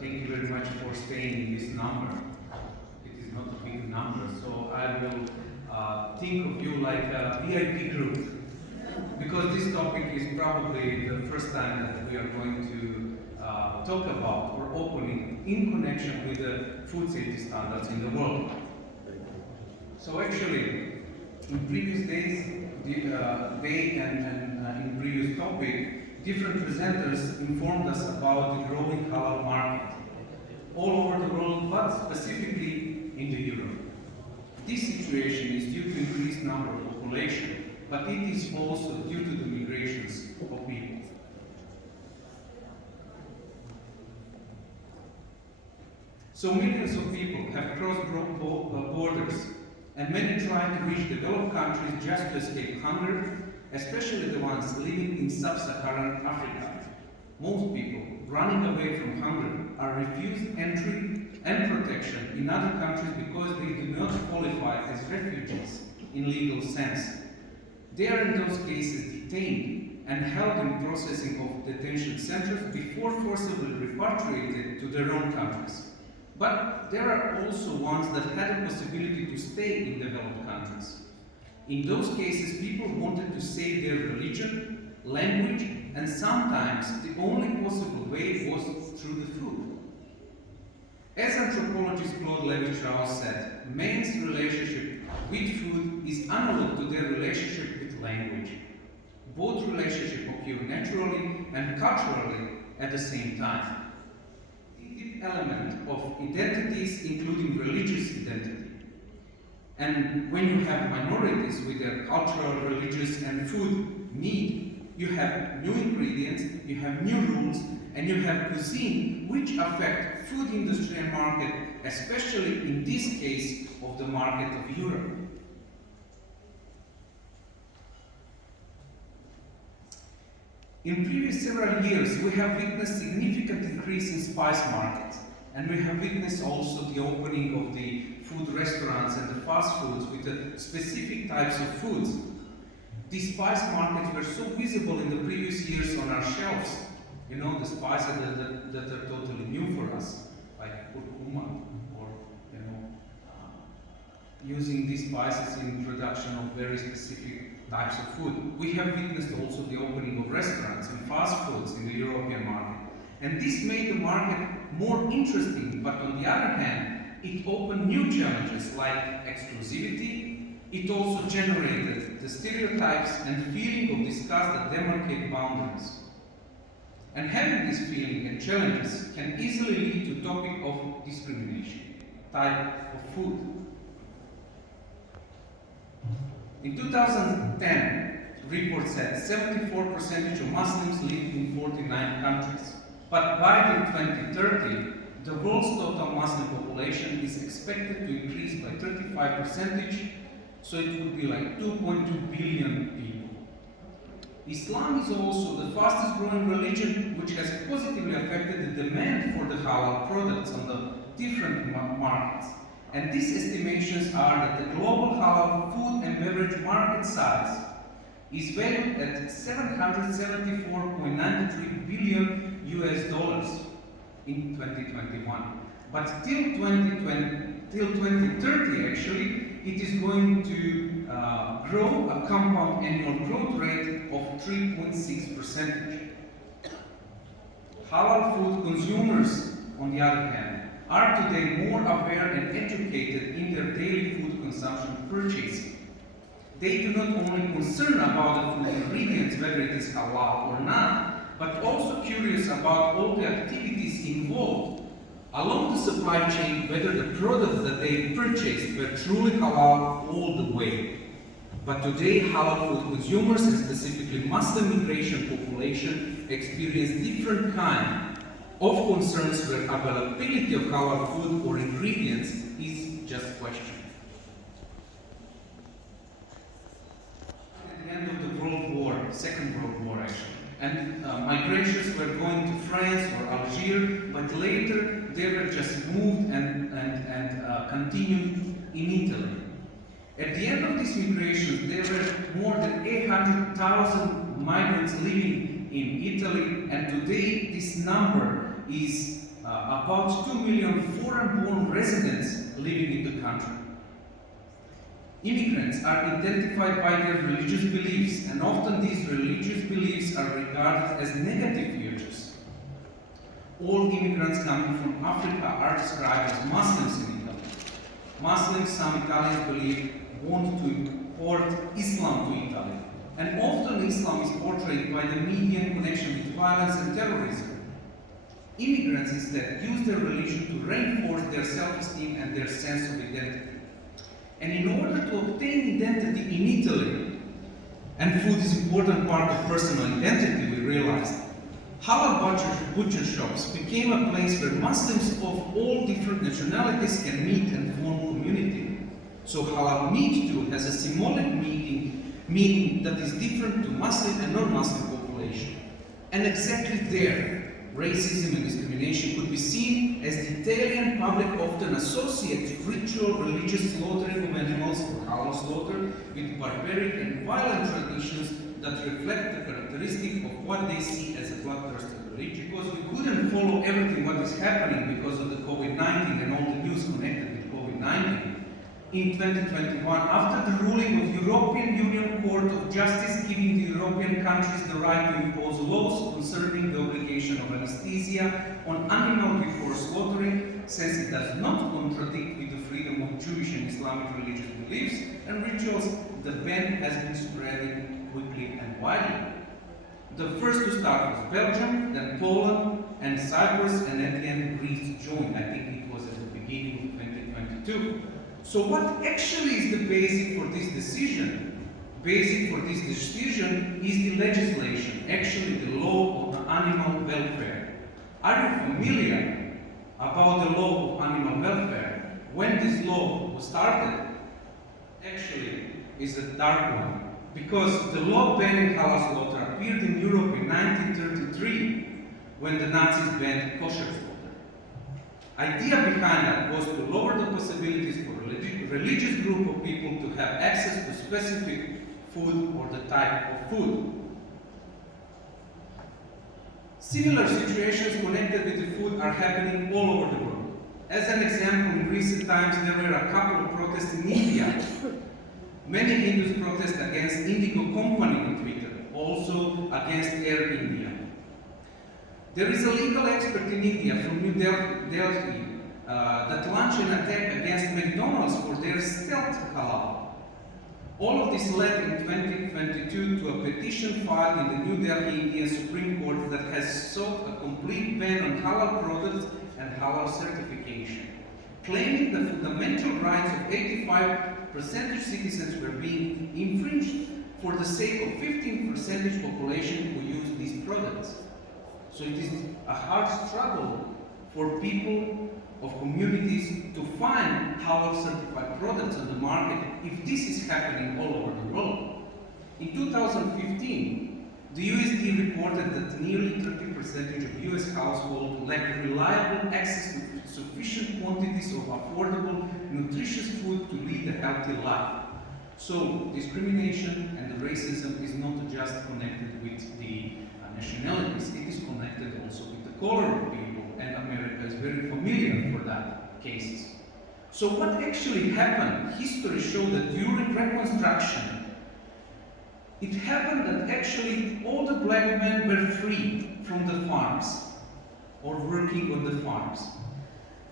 thank you very much for staying in this number. It is not a big number, so I will think of you like a VIP group, because this topic is probably the first time that we are going to talk about or opening in connection with the food safety standards in the world. So actually, in previous days, in previous topic, different presenters informed us about the growing halal market all over the world, but specifically in the Europe. This situation is due to increased number of population, but it is also due to the migrations of people. So millions of people have crossed borders, and many try to reach developed countries just to escape hunger, especially the ones living in sub-Saharan Africa. Most people running away from hunger are refused entry and protection in other countries because they do not qualify as refugees in legal sense. They are in those cases detained and held in processing of detention centers before forcibly repatriated to their own countries. But there are also ones that had the possibility to stay in developed countries. In those cases, people wanted to save their religion, language, and sometimes the only possible way was through the food. As anthropologist Claude Lévi-Strauss said, man's relationship with food is analog to their relationship with language. Both relationships occur naturally and culturally at the same time. The element of identities, including religious identity. And when you have minorities with their cultural, religious, and food need, you have new ingredients, you have new rules, and you have cuisine which affect food industry and market, especially in this case of the market of Europe. In previous several years, we have witnessed significant increase in spice markets, and we have witnessed also the opening of the food restaurants and the fast foods with the specific types of foods. These spice markets were so visible in the previous years on our shelves. You know, the spices that are totally new for us, like curcuma, or using these spices in production of very specific types of food. We have witnessed also the opening of restaurants and fast foods in the European market. And this made the market more interesting, but on the other hand, it opened new challenges like exclusivity. It also generated the stereotypes and feeling of disgust that demarcate boundaries. And having this feeling and challenges can easily lead to topic of discrimination, type of food. In 2010, report said 74% of Muslims live in 49 countries. But by 2030, the world's total Muslim population is expected to increase by 35%, so it would be like 2.2 billion people. Islam is also the fastest growing religion, which has positively affected the demand for the halal products on the different markets. And these estimations are that the global halal food and beverage market size is valued at $774.93 billion in 2021. But till 2030, actually, it is going to grow a compound annual growth rate of 3.6%. Halal food consumers, on the other hand, are today more aware and educated in their daily food consumption purchasing. They do not only concern about the food ingredients, whether it is halal or not, but also curious about all the activities involved along the supply chain, whether the products that they purchased were truly halal all the way. But today, halal food consumers, and specifically Muslim migration population, experience different kinds of concerns where availability of halal food or ingredients is just questioned. At the end of the World War, Second World War actually, and migrations were going to France or Algeria, but later they were just moved and continued in Italy. At the end of this migration, there were more than 800,000 migrants living in Italy, and today this number is about 2 million foreign-born residents living in the country. Immigrants are identified by their religious beliefs, and often these religious beliefs are regarded as negative features. All immigrants coming from Africa are described as Muslims in Italy. Muslims, some Italians believe, want to import Islam to Italy, and often Islam is portrayed by the media in connection with violence and terrorism. Immigrants instead use their religion to reinforce their self-esteem and their sense of identity. And in order to obtain identity in Italy, and food is an important part of personal identity, we realized, halal butcher shops became a place where Muslims of all different nationalities can meet and form community. So halal meat too has a symbolic meaning that is different to Muslim and non-Muslim population. And exactly there, racism and discrimination could be seen as the Italian public often associates ritual religious slaughtering of animals, or halal slaughter, with barbaric and violent traditions that reflect the characteristic of what they see as a bloodthirsty religion. Because we couldn't follow everything what is happening because of the COVID-19 and all the news connected with COVID-19. In 2021, after the ruling of European Union Court of Justice giving the European countries the right to impose laws concerning the obligation of anesthesia on animals before slaughtering, since it does not contradict with the freedom of Jewish and Islamic religious beliefs and rituals, the ban has been spreading quickly and widely. The first to start was Belgium, then Poland, and Cyprus, and at the end Greece joined. I think it was at the beginning of 2022. So what actually is the basic for this decision? Basic for this decision is the legislation, actually the law of animal welfare. Are you familiar about the law of animal welfare? When this law was started, actually is a dark one, because the law banning halal slaughter appeared in Europe in 1933 when the Nazis banned kosher slaughter. Idea behind that was to lower the possibilities for a religious group of people to have access to specific food or the type of food. Similar situations connected with the food are happening all over the world. As an example, in recent times there were a couple of protests in India. Many Hindus protest against Indigo Company on Twitter, also against Air India. There is a legal expert in India from New Delhi that launched an attack against McDonald's for their stealth halal. All of this led in 2022 to a petition filed in the New Delhi Indian Supreme Court that has sought a complete ban on halal products and halal certification, claiming the fundamental rights of 85% citizens were being infringed for the sake of 15% population who use these products. So it is a hard struggle for people of communities to find halal certified products on the market if this is happening all over the world. In 2015, the USD reported that nearly 30% of US households lack reliable access to sufficient quantities of affordable, nutritious food to lead a healthy life. So discrimination and racism is not just connected with the nationalities, it is connected also with the color of people, and America is very familiar for that cases. So what actually happened? History showed that during Reconstruction, it happened that actually all the black men were freed from the farms or working on the farms.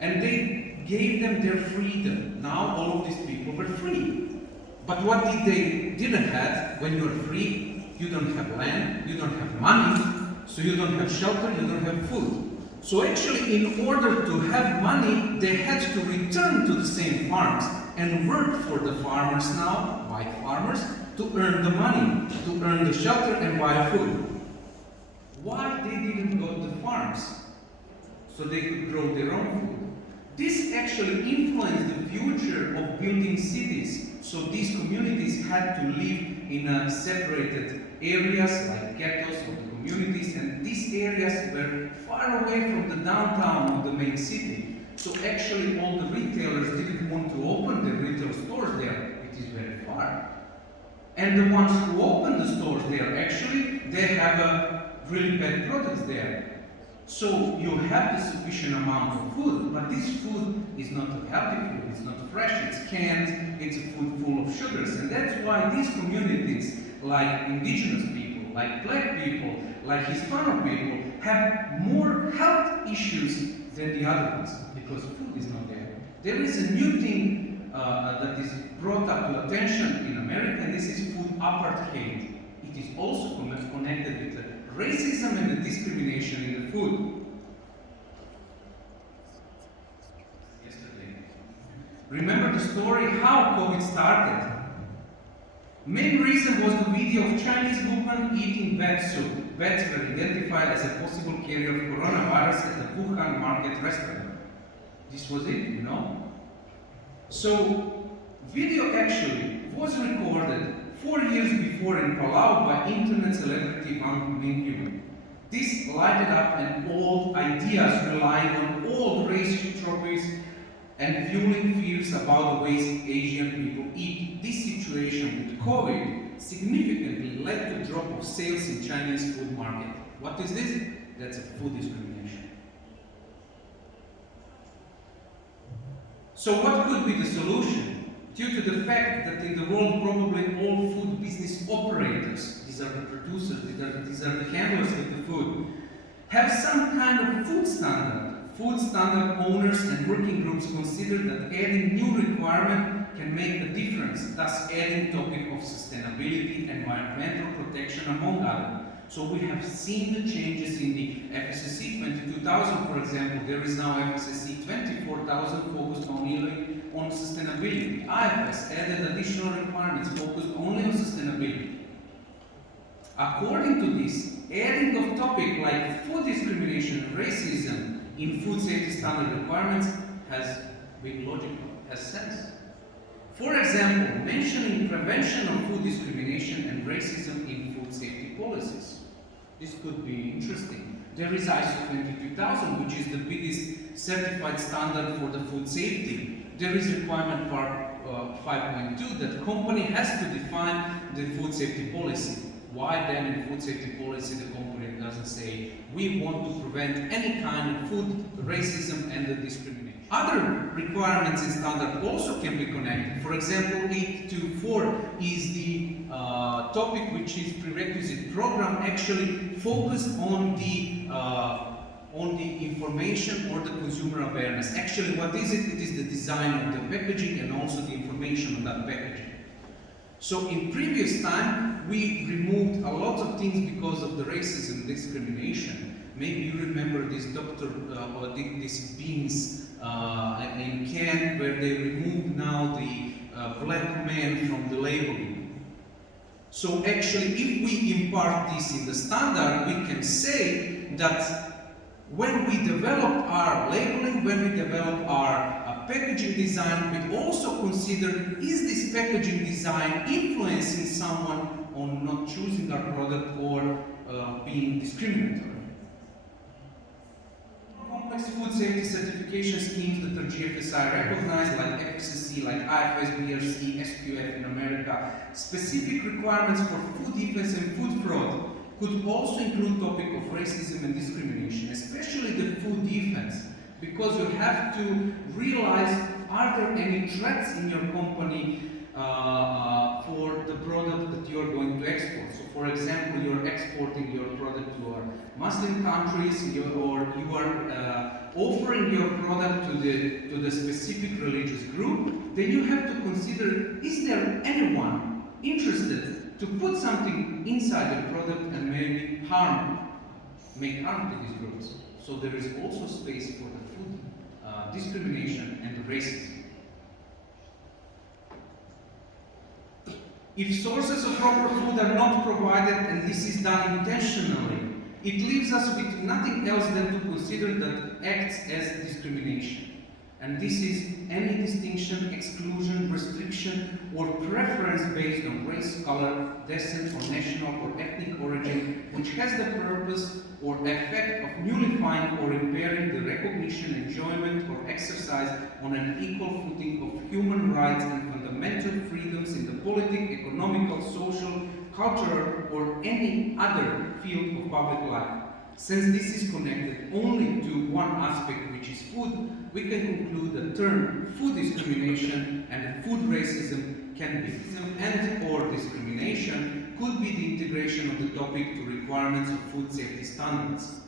And they gave them their freedom. Now all of these people were free. But what didn't have when you're free? You don't have land, you don't have money, so you don't have shelter, you don't have food. So actually, in order to have money, they had to return to the same farms and work for the farmers now, white farmers, to earn the money, to earn the shelter and buy food. Why they didn't go to the farms? So they could grow their own food. This actually influenced the future of building cities. So these communities had to live in separated areas like ghettos or the communities, and these areas were far away from the downtown of the main city. So actually all the retailers didn't want to open their retail stores there. It is very far. And the ones who open the stores there, actually, they have really bad products there. So you have the sufficient amount of food, but this food is not a healthy food, it's not fresh, it's canned, it's a food full of sugars. And that's why these communities, like indigenous people, like black people, like Hispanic people, have more health issues than the other ones, because food is not there. There is a new thing that is brought up to attention in America, and this is food apartheid. It is also connected with the racism and the discrimination in the food. Yesterday. Remember the story how COVID started? Main reason was the video of Chinese woman eating bat soup. Bats were identified as a possible carrier of coronavirus at the Wuhan market restaurant. This was it, you know? So, video actually was recorded 4 years before in Palau by internet celebrity Wang Mingyu. This lighted up an old ideas relying on old racial tropes and fueling fears about the ways Asian people eat. This situation with COVID significantly led to a drop of sales in Chinese food market. What is this? That's a food discrimination. So what could be the solution? Due to the fact that in the world probably all food business operators, these are the producers, these are the handlers of the food, have some kind of food standard. Food standard owners and working groups consider that adding new requirement can make a difference, thus adding topic of sustainability, environmental protection among others. So we have seen the changes in the FSSC 22000, for example. There is now FSSC 24000 focused only on sustainability. IFS added additional requirements focused only on sustainability. According to this, adding of topic like food discrimination and racism in food safety standard requirements has been logical, has sense. For example, mentioning prevention of food discrimination and racism in food safety policies. This could be interesting. There is ISO 22000, which is the biggest certified standard for the food safety. There is requirement part 5.2 that company has to define the food safety policy. Why then in food safety policy the company doesn't say we want to prevent any kind of food racism and the discrimination? Other requirements in standard also can be connected. For example, 824 is the topic which is prerequisite program actually focused on the information or the consumer awareness. Actually, what is it? It is the design of the packaging and also the information on that packaging. So in previous time, we removed a lot of things because of the racism and discrimination. Maybe you remember this these beans in can where they removed now the black man from the labeling. So actually, if we impart this in the standard, we can say that when we develop our labeling, when we develop our packaging design, we also consider, is this packaging design influencing someone on not choosing our product or being discriminatory? Complex food safety certification schemes that are GFSI recognized, like FSSC, like IFS, BRC, SQF in America, specific requirements for food defense and food fraud could also include topic of racism and discrimination, especially the food defense, because you have to realize, are there any threats in your company for the product that you are going to export? So for example, you're exporting your product to our Muslim countries, or you are offering your product to the specific religious group, then you have to consider, is there anyone interested to put something inside the product and maybe make harm to these groups? So there is also space for the food discrimination and racism. If sources of proper food are not provided, and this is done intentionally, it leaves us with nothing else than to consider that acts as discrimination. And this is any distinction, exclusion, restriction, or preference based on race, color, descent, or national or ethnic origin, which has the purpose or effect of nullifying or impairing the recognition, enjoyment, or exercise on an equal footing of human rights and fundamental freedoms in the political, economical, social, cultural, or any other field of public life. Since this is connected only to one aspect, which is food, we can conclude the term food discrimination and food racism can be and/or discrimination could be the integration of the topic to requirements of food safety standards.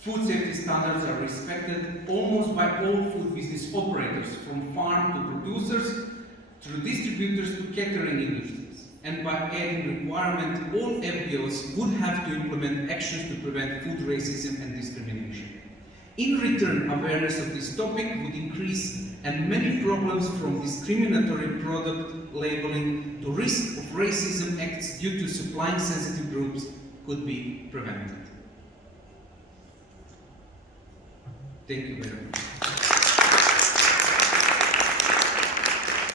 Food safety standards are respected almost by all food business operators, from farm to producers, through distributors to catering industries. And by adding requirement, all FBOs would have to implement actions to prevent food racism and discrimination. In return, awareness of this topic would increase, and many problems from discriminatory product labeling to risk of racism acts due to supplying sensitive groups could be prevented. Thank you very much.